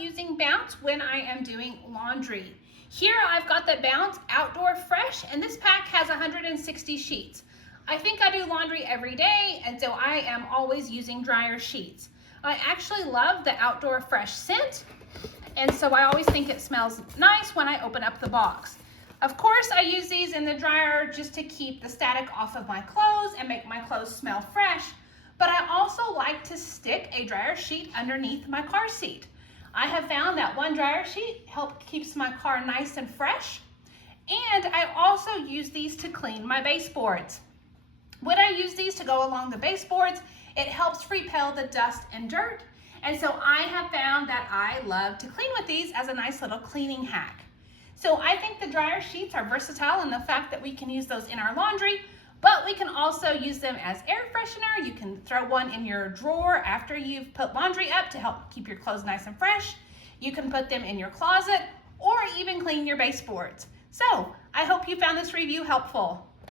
using Bounce when I am doing laundry. Here I've got the Bounce Outdoor Fresh, and this pack has 160 sheets. I think I do laundry every day, and so I am always using dryer sheets. I actually love the Outdoor Fresh scent, and so I always think it smells nice when I open up the box. Of course, I use these in the dryer just to keep the static off of my clothes and make my clothes smell fresh, but I also like to stick a dryer sheet underneath my car seat. I have found that one dryer sheet keeps my car nice and fresh, and I also use these to clean my baseboards. When I use these to go along the baseboards, it helps repel the dust and dirt, and so I have found that I love to clean with these as a nice little cleaning hack. So I think the dryer sheets are versatile in the fact that we can use those in our laundry, but we can also use them as air freshener. You can throw one in your drawer after you've put laundry up to help keep your clothes nice and fresh. You can put them in your closet or even clean your baseboards. So I hope you found this review helpful.